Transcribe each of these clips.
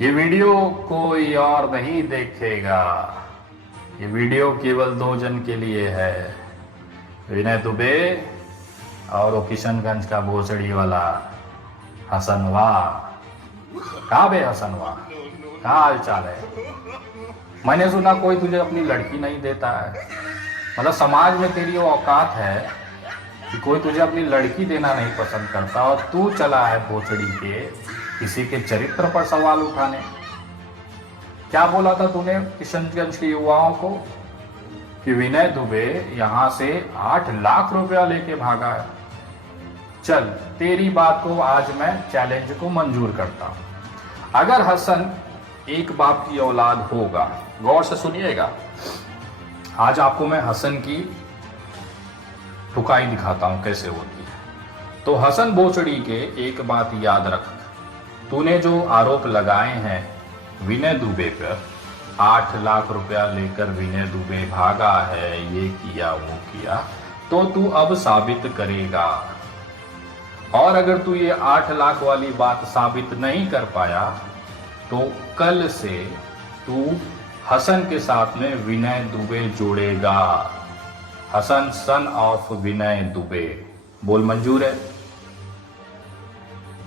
ये वीडियो कोई और नहीं देखेगा। ये वीडियो केवल दो जन के लिए है, विनय दुबे और वो किशनगंज का भोसड़ी वाला हसनवा। कहाँ बे हसनवा, कहाँ हाल चाल है? मैंने सुना कोई तुझे अपनी लड़की नहीं देता है। मतलब समाज में तेरी वो औकात है कि कोई तुझे अपनी लड़की देना नहीं पसंद करता और तू चला है भोसड़ी के किसी के चरित्र पर सवाल उठाने। क्या बोला था तूने किशनगंज के युवाओं को कि विनय दुबे यहां से 8 लाख रुपया लेके भागा है। चल, तेरी बात को आज मैं चैलेंज को मंजूर करता हूं। अगर हसन एक बाप की औलाद होगा, गौर से सुनिएगा, आज आपको मैं हसन की ठुकाई दिखाता हूं कैसे होती है। तो हसन भोसड़ी के एक बात याद रख, तूने जो आरोप लगाए हैं विनय दुबे पर, 8 लाख रुपया लेकर विनय दुबे भागा है, ये किया वो किया, तो तू अब साबित करेगा। और अगर तू ये 8 लाख वाली बात साबित नहीं कर पाया तो कल से तू हसन के साथ में विनय दुबे जोड़ेगा। हसन सन ऑफ विनय दुबे। बोल मंजूर है?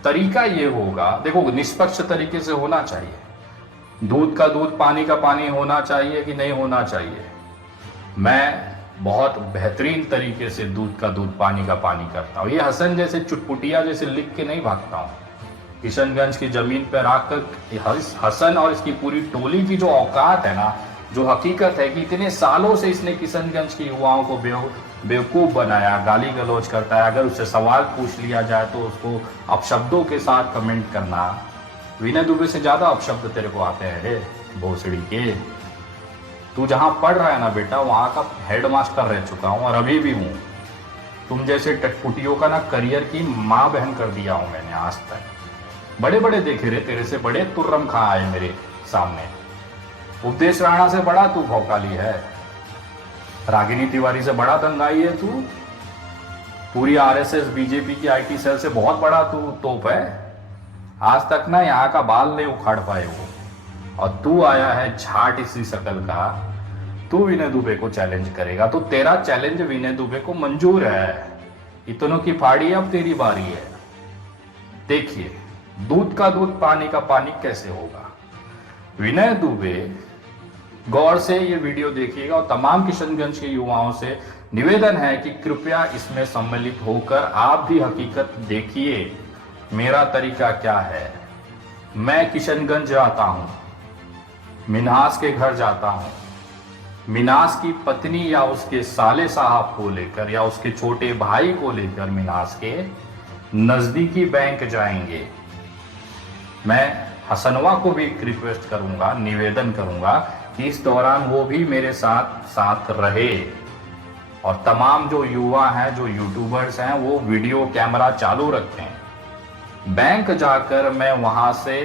तरीका ये होगा, देखो निष्पक्ष तरीके से होना चाहिए। दूध का दूध पानी का पानी होना चाहिए कि नहीं होना चाहिए? मैं बहुत बेहतरीन तरीके से दूध का दूध पानी का पानी करता हूं। ये हसन जैसे चुटपुटिया जैसे लिख के नहीं भागता हूं। किशनगंज की जमीन पर आकर हसन और इसकी पूरी टोली की जो औकात है ना, जो हकीकत है कि इतने सालों से इसने किशनगंज के युवाओं को बेवकूफ बनाया, गाली गलौज करता है। अगर उससे सवाल पूछ लिया जाए तो उसको अपशब्दों के साथ कमेंट करना। विनय दुबे से ज्यादा अपशब्द तेरे को आते हैं रे भोसड़ी के। तू जहां पढ़ रहा है ना बेटा, वहां का हेडमास्टर रह चुका हूं और अभी भी हूं। तुम जैसे टटपुटियों का ना करियर की माँ बहन कर दिया हूं मैंने आज तक। बड़े बड़े देखे रे, तेरे से बड़े तुर्रम खां आए मेरे सामने। उपदेश राणा से बड़ा तू भौकाली है, रागिनी तिवारी से बड़ा दंगाई है तू, पूरी आरएसएस बीजेपी की आईटी सेल से बहुत बड़ा तू तोप है। आज तक ना यहाँ का बाल नहीं उखाड़ पाए वो, और तू आया है झाट इसी शकल का। तू विनय दुबे को चैलेंज करेगा तो तेरा चैलेंज विनय दुबे को मंजूर है। इतनों की फाड़ी, अब तेरी बारी है। देखिए दूध का दूध पानी का पानी कैसे होगा। विनय दुबे गौर से ये वीडियो देखिएगा और तमाम किशनगंज के युवाओं से निवेदन है कि कृपया इसमें सम्मिलित होकर आप भी हकीकत देखिए मेरा तरीका क्या है। मैं किशनगंज जाता हूं, मिन्हास के घर जाता हूं, मिन्हास की पत्नी या उसके साले साहब को लेकर या उसके छोटे भाई को लेकर मिन्हास के नजदीकी बैंक जाएंगे। मैं हसनवा को भी रिक्वेस्ट करूंगा, निवेदन करूंगा कि इस दौरान वो भी मेरे साथ साथ रहे। और तमाम जो युवा हैं, जो यूट्यूबर्स हैं, वो वीडियो कैमरा चालू रखें। बैंक जाकर मैं वहां से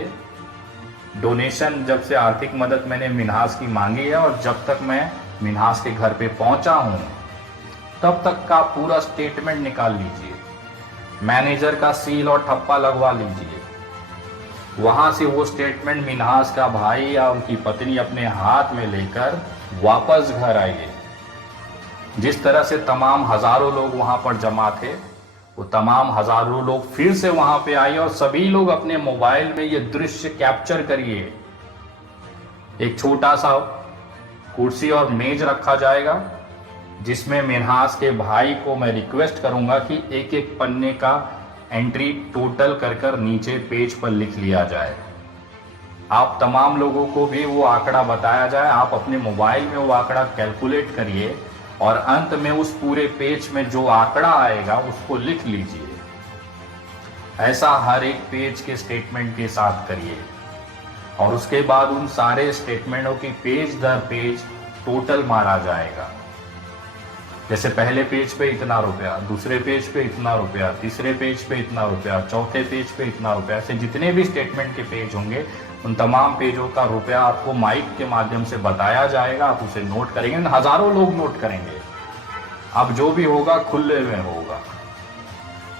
डोनेशन, जब से आर्थिक मदद मैंने मिन्हास की मांगी है और जब तक मैं मिन्हास के घर पे पहुंचा हूं, तब तक का पूरा स्टेटमेंट निकाल लीजिए, मैनेजर का सील और ठप्पा लगवा लीजिए। वहां से वो स्टेटमेंट मिन्हास का भाई या उनकी पत्नी अपने हाथ में लेकर वापस घर आइए। जिस तरह से तमाम हजारों लोग वहां पर जमा थे, वो तमाम हजारों लोग फिर से वहां पे आए और सभी लोग अपने मोबाइल में ये दृश्य कैप्चर करिए। एक छोटा सा कुर्सी और मेज रखा जाएगा जिसमें मिन्हास के भाई को मैं रिक्वेस्ट करूंगा कि एक एक पन्ने का एंट्री टोटल कर नीचे पेज पर लिख लिया जाए। आप तमाम लोगों को भी वो आंकड़ा बताया जाए, आप अपने मोबाइल में वो आंकड़ा कैलकुलेट करिए और अंत में उस पूरे पेज में जो आंकड़ा आएगा उसको लिख लीजिए। ऐसा हर एक पेज के स्टेटमेंट के साथ करिए और उसके बाद उन सारे स्टेटमेंटों की पेज दर पेज टोटल मारा जाएगा। जैसे पहले पेज पे इतना रुपया, दूसरे पेज पे इतना रुपया, तीसरे पेज पे इतना रुपया, चौथे पेज पे इतना रुपया, ऐसे जितने भी स्टेटमेंट के पेज होंगे उन तमाम पेजों का रुपया आपको माइक के माध्यम से बताया जाएगा। आप उसे नोट करेंगे, हजारों लोग नोट करेंगे। अब जो भी होगा खुले में होगा।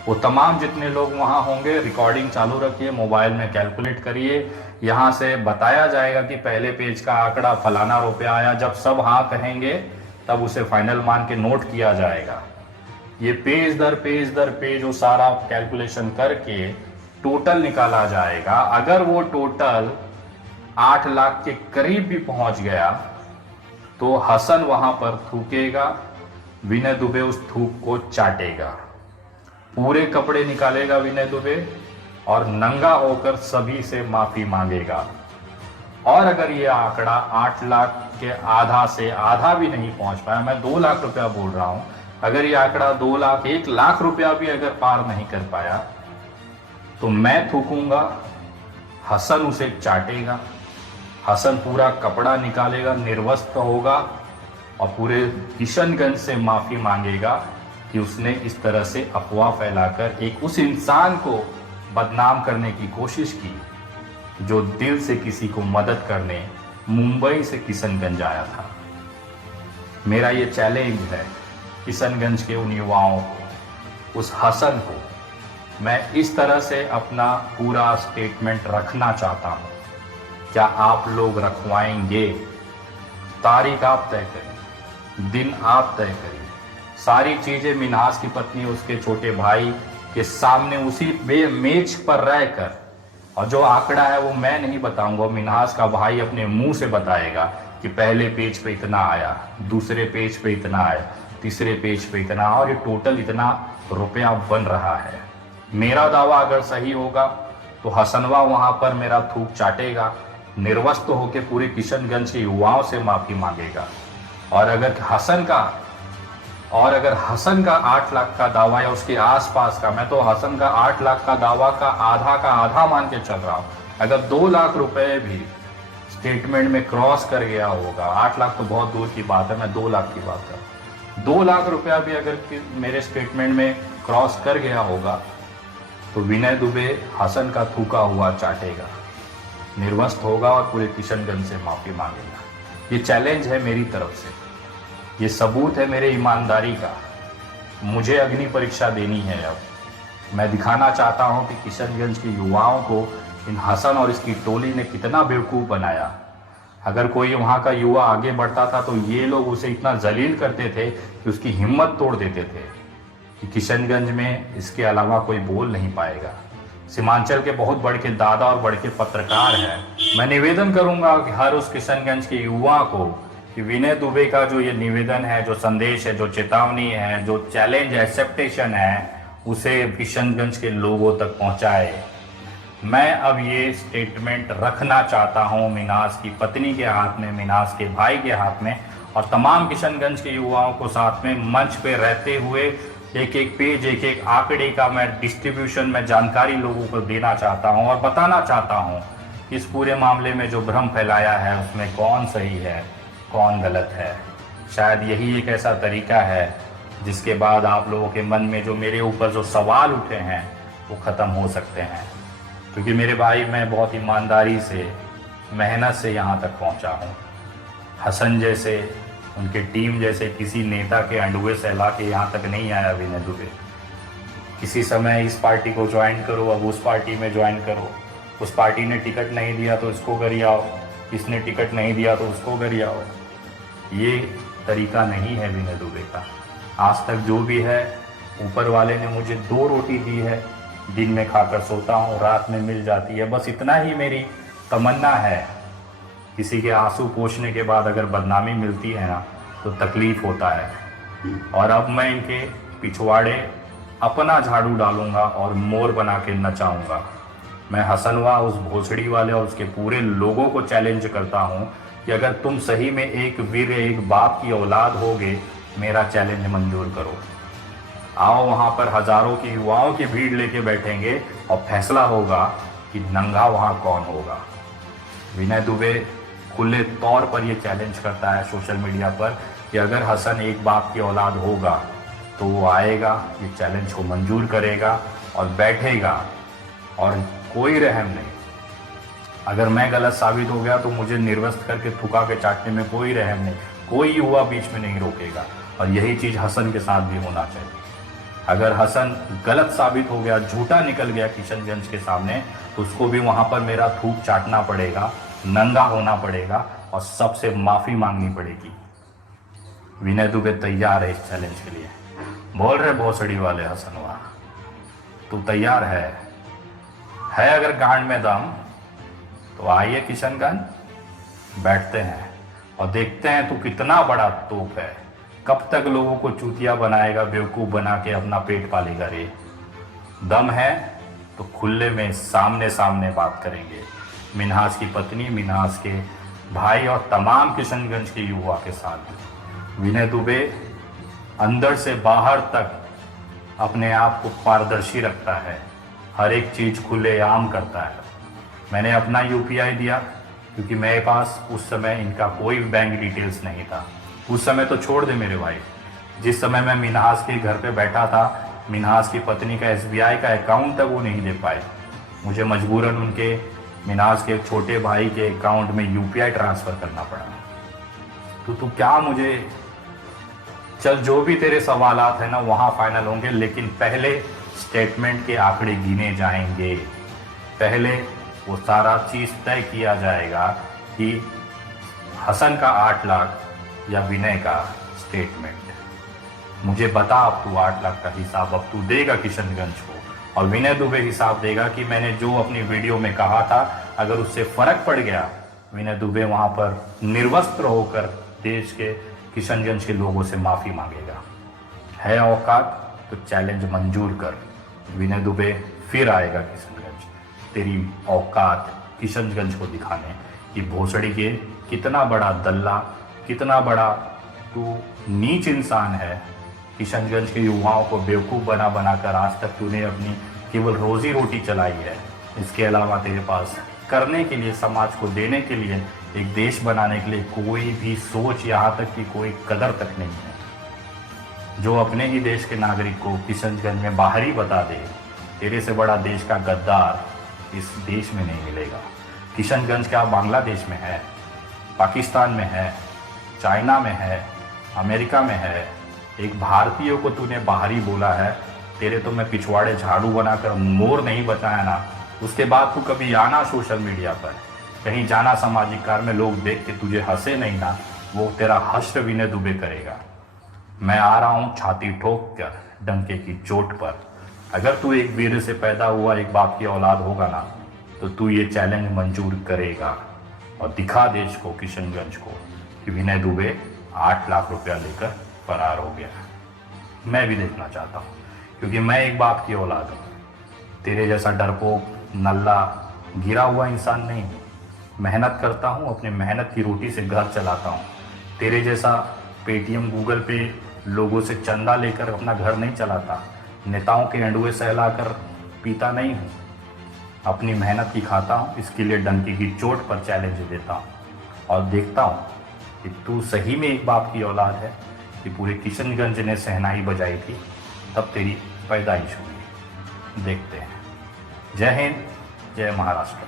वो तमाम जितने लोग वहां होंगे रिकॉर्डिंग चालू रखिए, मोबाइल में कैलकुलेट करिए यहाँ से बताया जाएगा कि पहले पेज का आंकड़ा फलाना रुपया आया। जब सब हाँ कहेंगे तब उसे फाइनल मान के नोट किया जाएगा। ये पेज दर पेज दर पेज वो सारा कैलकुलेशन करके टोटल निकाला जाएगा। अगर वो टोटल 8 लाख के करीब भी पहुंच गया तो हसन वहां पर थूकेगा, विनय दुबे उस थूक को चाटेगा, पूरे कपड़े निकालेगा विनय दुबे और नंगा होकर सभी से माफी मांगेगा। और अगर ये आंकड़ा 8 लाख के आधा से आधा भी नहीं पहुंच पाया, मैं 2 लाख रुपया बोल रहा हूं, अगर ये आंकड़ा 2 लाख 1 लाख रुपया भी अगर पार नहीं कर पाया तो मैं थूकूंगा, हसन उसे चाटेगा, हसन पूरा कपड़ा निकालेगा, निर्वस्त्र होगा और पूरे किशनगंज से माफी मांगेगा कि उसने इस तरह से अफवाह फैलाकर एक उस इंसान को बदनाम करने की कोशिश की जो दिल से किसी को मदद करने मुंबई से किशनगंज आया था। मेरा ये चैलेंज है किशनगंज के उन युवाओं को, उस हसन को, मैं इस तरह से अपना पूरा स्टेटमेंट रखना चाहता हूं। क्या आप लोग रखवाएंगे? तारीख आप तय करें, दिन आप तय करिए। सारी चीजें मिन्हास की पत्नी उसके छोटे भाई के सामने उसी मेज पर रहकर, और जो आंकड़ा है वो मैं नहीं बताऊंगा, मिन्हास का भाई अपने मुंह से बताएगा कि पहले पेज पे इतना आया, दूसरे पेज पे इतना आया, तीसरे पेज पे इतना, और ये टोटल इतना रुपया बन रहा है। मेरा दावा अगर सही होगा तो हसनवा वहां पर मेरा थूक चाटेगा, निर्वस्त्र होकर पूरे किशनगंज के युवाओं से माफी मांगेगा। और अगर हसन का 8 लाख का दावा या उसके आसपास का, मैं तो हसन का 8 लाख का दावा का आधा मान के चल रहा हूं, अगर 2 लाख रुपए भी स्टेटमेंट में क्रॉस कर गया होगा, 8 लाख तो बहुत दूर की बात है, मैं 2 लाख की बात कर रहा हूं, 2 लाख रुपया भी अगर मेरे स्टेटमेंट में क्रॉस कर गया होगा तो विनय दुबे हसन का थूका हुआ चाटेगा, निर्वस्त्र होगा और पूरे किशनगंज से माफी मांगेगा। ये चैलेंज है मेरी तरफ से, ये सबूत है मेरे ईमानदारी का। मुझे अग्नि परीक्षा देनी है। अब मैं दिखाना चाहता हूं कि किशनगंज के युवाओं को इन हसन और इसकी टोली ने कितना बेवकूफ़ बनाया। अगर कोई वहां का युवा आगे बढ़ता था तो ये लोग उसे इतना जलील करते थे कि उसकी हिम्मत तोड़ देते थे कि किशनगंज में इसके अलावा कोई बोल नहीं पाएगा। सीमांचल के बहुत बड़े के दादा और बड़े के पत्रकार हैं। मैं निवेदन करूंगा कि हर उस किशनगंज के युवा को कि विनय दुबे का जो ये निवेदन है, जो संदेश है, जो चेतावनी है, जो चैलेंज है, एक्सेप्टेशन है, उसे किशनगंज के लोगों तक पहुंचाए। मैं अब ये स्टेटमेंट रखना चाहता हूं मिन्हास की पत्नी के हाथ में, मिन्हास के भाई के हाथ में, और तमाम किशनगंज के युवाओं को साथ में मंच पे रहते हुए एक एक पेज, एक एक आंकड़े का मैं डिस्ट्रीब्यूशन में जानकारी लोगों को देना चाहता हूं और बताना चाहता हूं कि इस पूरे मामले में जो भ्रम फैलाया है उसमें कौन सही है, कौन गलत है। शायद यही एक ऐसा तरीका है जिसके बाद आप लोगों के मन में जो मेरे ऊपर जो सवाल उठे हैं वो ख़त्म हो सकते हैं। क्योंकि मेरे भाई, मैं बहुत ईमानदारी से, मेहनत से यहाँ तक पहुँचा हूँ। हसन जैसे, उनके टीम जैसे किसी नेता के अंडुए सहला के यहाँ तक नहीं आया विनय दुबे। किसी समय इस पार्टी को ज्वाइन करो, अब उस पार्टी में ज्वाइन करो, उस पार्टी ने टिकट नहीं दिया तो इसको गरियाओ, इसने टिकट नहीं दिया तो उसको गरियाओ। ये तरीका नहीं है विनय दुबे का। आज तक जो भी है, ऊपर वाले ने मुझे 2 रोटी दी है, दिन में खाकर सोता हूँ, रात में मिल जाती है, बस इतना ही मेरी तमन्ना है। किसी के आंसू पोंछने के बाद अगर बदनामी मिलती है ना तो तकलीफ होता है। और अब मैं इनके पिछवाड़े अपना झाड़ू डालूंगा और मोर बना के नचाऊंगा। मैं हसनवा, उस भोसड़ी वाले और उसके पूरे लोगों को चैलेंज करता हूं कि अगर तुम सही में एक वीर, एक बाप की औलाद होगे, मेरा चैलेंज मंजूर करो। आओ, वहां पर हजारों की युवाओं की भीड़ लेके बैठेंगे और फैसला होगा कि नंगा वहां कौन होगा। विनय दुबे खुले तौर पर यह चैलेंज करता है सोशल मीडिया पर कि अगर हसन एक बाप की औलाद होगा तो वो आएगा, ये चैलेंज को मंजूर करेगा और बैठेगा, और कोई रहम नहीं। अगर मैं गलत साबित हो गया तो मुझे निर्वस्त करके थुका के चाटने में कोई रहम नहीं, कोई युवा बीच में नहीं रोकेगा। और यही चीज़ हसन के साथ भी होना चाहिए। अगर हसन गलत साबित हो गया, झूठा निकल गया किशनगंज के सामने, तो उसको भी वहां पर मेरा थूक चाटना पड़ेगा, नंगा होना पड़ेगा और सबसे माफी मांगनी पड़ेगी। विनय दुबे तैयार है इस चैलेंज के लिए। बोल रहे भोसड़ी वाले हसन, वहां तू तैयार है अगर गांड में दम तो आइए किशनगंज, बैठते हैं और देखते हैं तू कितना बड़ा तोप है। कब तक लोगों को चूतिया बनाएगा, बेवकूफ बना के अपना पेट पालेगा रे। दम है तो खुले में सामने सामने बात करेंगे, मिन्हाज की पत्नी, मिन्हाज के भाई और तमाम किशनगंज के युवा के साथ। विनय दुबे अंदर से बाहर तक अपने आप को पारदर्शी रखता है, हर एक चीज खुलेआम करता है। मैंने अपना यूपीआई दिया क्योंकि मेरे पास उस समय इनका कोई बैंक डिटेल्स नहीं था। उस समय तो छोड़ दे मेरे भाई, जिस समय मैं मिन्हाज के घर पे बैठा था, मिन्हाज की पत्नी का एसबीआई का अकाउंट तक वो नहीं दे पाए। मुझे मजबूरन उनके मिन्हाज के छोटे भाई के अकाउंट में यूपीआई ट्रांसफर करना पड़ा। तो तू क्या मुझे, चल जो भी तेरे सवालात है ना वहाँ फाइनल होंगे, लेकिन पहले स्टेटमेंट के आंकड़े गिने जाएंगे। पहले वो सारा चीज़ तय किया जाएगा कि हसन का 8 लाख या विनय का स्टेटमेंट। मुझे बता अब तू 8 लाख का हिसाब अब तू देगा किशनगंज को, और विनय दुबे हिसाब देगा कि मैंने जो अपनी वीडियो में कहा था, अगर उससे फर्क पड़ गया, विनय दुबे वहाँ पर निर्वस्त्र होकर देश के किशनगंज के लोगों से माफ़ी मांगेगा। है औकात तो चैलेंज मंजूर कर। विनय दुबे फिर आएगा किशनगंज, तेरी औकात किशनगंज को दिखाने कि भोसड़ी के कितना बड़ा दल्ला, कितना बड़ा तू नीच इंसान है। किशनगंज के युवाओं को बेवकूफ़ बना बनाकर आज तक तूने अपनी केवल रोजी रोटी चलाई है। इसके अलावा तेरे पास करने के लिए, समाज को देने के लिए, एक देश बनाने के लिए कोई भी सोच, यहाँ तक कि कोई कदर तक नहीं है। जो अपने ही देश के नागरिक को किशनगंज में बाहरी बता दे, तेरे से बड़ा देश का गद्दार इस देश में नहीं मिलेगा। किशनगंज क्या बांग्लादेश में है, पाकिस्तान में है, चाइना में है, अमेरिका में है। एक भारतीय को तूने बाहरी बोला है। तेरे तो मैं पिछवाड़े झाड़ू बनाकर मोर नहीं बचाया ना, उसके बाद तू कभी आना सोशल मीडिया पर, कहीं जाना सामाजिक कार्य में, लोग देख के तुझे हंसे नहीं ना, वो तेरा हश्र विनय दुबे करेगा। मैं आ रहा हूँ छाती ठोक कर, डंके की चोट पर। अगर तू एक वीर से पैदा हुआ एक बाप की औलाद होगा ना, तो तू ये चैलेंज मंजूर करेगा और दिखा देश को, किशनगंज को, कि विनय दुबे 8 लाख रुपया लेकर फरार हो गया। मैं भी देखना चाहता हूँ, क्योंकि मैं एक बाप की औलाद हूँ। तेरे जैसा डरपोक, नल्ला, गिरा हुआ इंसान नहीं हूँ। मेहनत करता हूँ, अपने मेहनत की रोटी से घर चलाता हूँ। तेरे जैसा पेटीएम, गूगल पे लोगों से चंदा लेकर अपना घर नहीं चलाता। नेताओं के अंडुए सहलाकर पीता नहीं हूँ। अपनी मेहनत की खाता हूँ। इसके लिए डंकी की चोट पर चैलेंज देता हूँ और देखता हूँ कि तू सही में एक बाप की औलाद है कि पूरे किशनगंज ने शहनाई बजाई थी तब तेरी पैदाइश हुई। देखते हैं। जय हिंद, जय महाराष्ट्र।